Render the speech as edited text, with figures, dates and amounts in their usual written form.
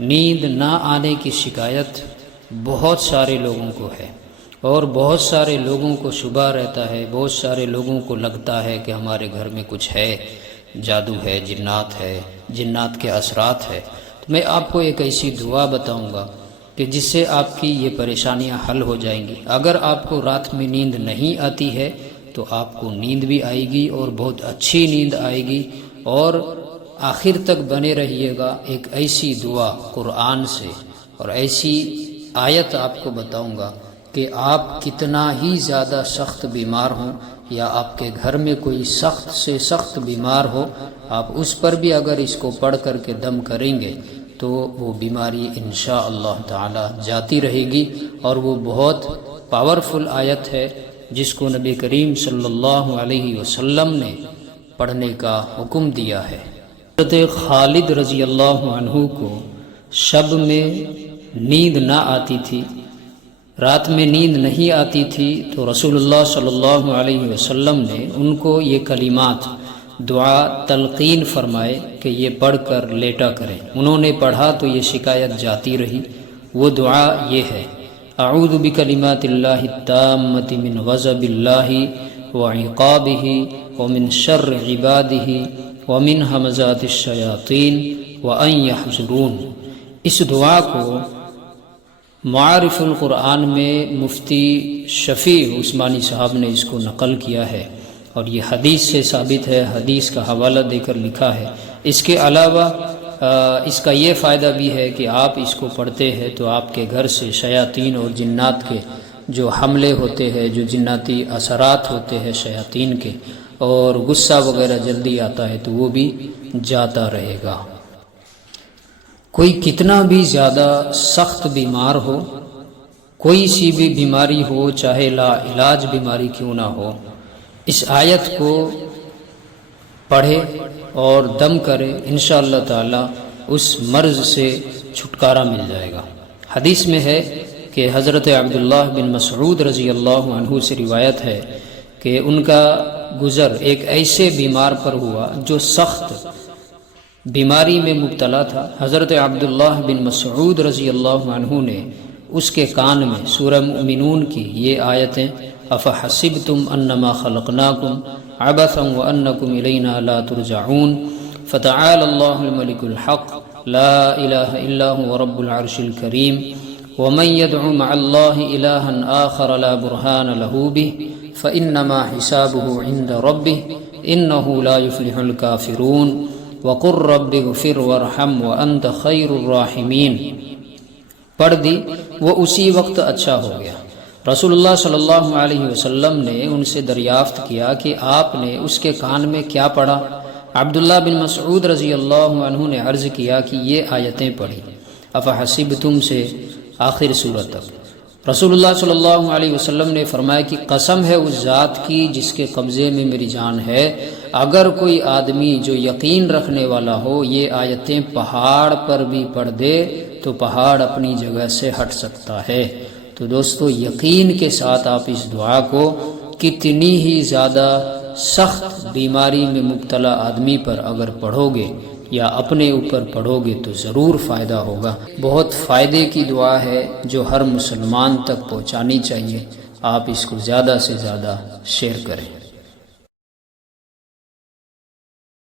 نیند نہ آنے کی شکایت بہت سارے لوگوں کو ہے، اور بہت سارے لوگوں کو شبہ رہتا ہے، بہت سارے لوگوں کو لگتا ہے کہ ہمارے گھر میں کچھ ہے، جادو ہے، جنات کے اثرات ہے۔ تو میں آپ کو ایک ایسی دعا بتاؤں گا کہ جس سے آپ کی یہ پریشانیاں حل ہو جائیں گی۔ اگر آپ کو رات میں نیند نہیں آتی ہے تو آپ کو نیند بھی آئے گی، اور بہت اچھی نیند آئے گی، اور آخر تک بنے رہیے گا۔ ایک ایسی دعا قرآن سے اور ایسی آیت آپ کو بتاؤں گا کہ آپ کتنا ہی زیادہ سخت بیمار ہوں، یا آپ کے گھر میں کوئی سخت سے سخت بیمار ہو، آپ اس پر بھی اگر اس کو پڑھ کر کے دم کریں گے تو وہ بیماری انشاءاللہ تعالی جاتی رہے گی۔ اور وہ بہت پاورفل آیت ہے جس کو نبی کریم صلی اللہ علیہ وسلم نے پڑھنے کا حکم دیا ہے۔ حضرت خالد رضی اللہ عنہ کو شب میں نیند نہ آتی تھی، رات میں نیند نہیں آتی تھی، تو رسول اللہ صلی اللہ علیہ وسلم نے ان کو یہ کلمات دعا تلقین فرمائے کہ یہ پڑھ کر لیٹا کریں۔ انہوں نے پڑھا تو یہ شکایت جاتی رہی۔ وہ دعا یہ ہے: اعوذ بکلمات اللہ التامۃ من غضب اللہ وعقابہ ومن شر عبادہ ومن ہمزات الشیاطین وان یحضرون۔ اس دعا کو معارف القرآن میں مفتی شفیع عثمانی صاحب نے اس کو نقل کیا ہے، اور یہ حدیث سے ثابت ہے، حدیث کا حوالہ دے کر لکھا ہے۔ اس کے علاوہ اس کا یہ فائدہ بھی ہے کہ آپ اس کو پڑھتے ہیں تو آپ کے گھر سے شیاطین اور جنات کے جو حملے ہوتے ہیں، جو جناتی اثرات ہوتے ہیں شیاطین کے، اور غصہ وغیرہ جلدی آتا ہے تو وہ بھی جاتا رہے گا۔ کوئی کتنا بھی زیادہ سخت بیمار ہو، کوئی سی بھی بیماری ہو، چاہے لا علاج بیماری کیوں نہ ہو، اس آیت کو پڑھے اور دم کرے، انشاءاللہ تعالی اس مرض سے چھٹکارا مل جائے گا۔ حدیث میں ہے کہ حضرت عبداللہ بن مسعود رضی اللہ عنہ سے روایت ہے کہ ان کا گزر ایک ایسے بیمار پر ہوا جو سخت بیماری میں مبتلا تھا۔ حضرت عبداللہ بن مسعود رضی اللہ عنہ نے اس کے کان میں سورہ مؤمنون کی یہ آیتیں افحسبتم انما خلقناکم عبثا وانکم الینا لا ترجعون فتعالى اللہ الملک الحق لا الہ الا هو رب العرش الکریم ومن يدع مع اللہ الہا آخر لا برہان له به فانما حسابه عند ربه انه لا يفلح الكافرون وقر رب اغفر وارحم وانت خیر الراحمین۔ پڑھ دی، وہ اسی وقت اچھا ہو گیا۔ رسول اللہ صلی اللہ علیہ وسلم نے ان سے دریافت کیا کہ آپ نے اس کے کان میں کیا پڑھا؟ عبداللہ بن مسعود رضی اللہ عنہ نے عرض کیا کہ یہ آیتیں پڑھی، افحسبتم سے آخر سورت تک۔ رسول اللہ صلی اللہ علیہ وسلم نے فرمایا کہ قسم ہے اس ذات کی جس کے قبضے میں میری جان ہے، اگر کوئی آدمی جو یقین رکھنے والا ہو یہ آیتیں پہاڑ پر بھی پڑھ دے تو پہاڑ اپنی جگہ سے ہٹ سکتا ہے۔ تو دوستو یقین کے ساتھ آپ اس دعا کو کتنی ہی زیادہ سخت بیماری میں مبتلا آدمی پر اگر پڑھو گے یا اپنے اوپر پڑھو گے تو ضرور فائدہ ہوگا۔ بہت فائدے کی دعا ہے جو ہر مسلمان تک پہنچانی چاہیے۔ آپ اس کو زیادہ سے زیادہ شیئر کریں۔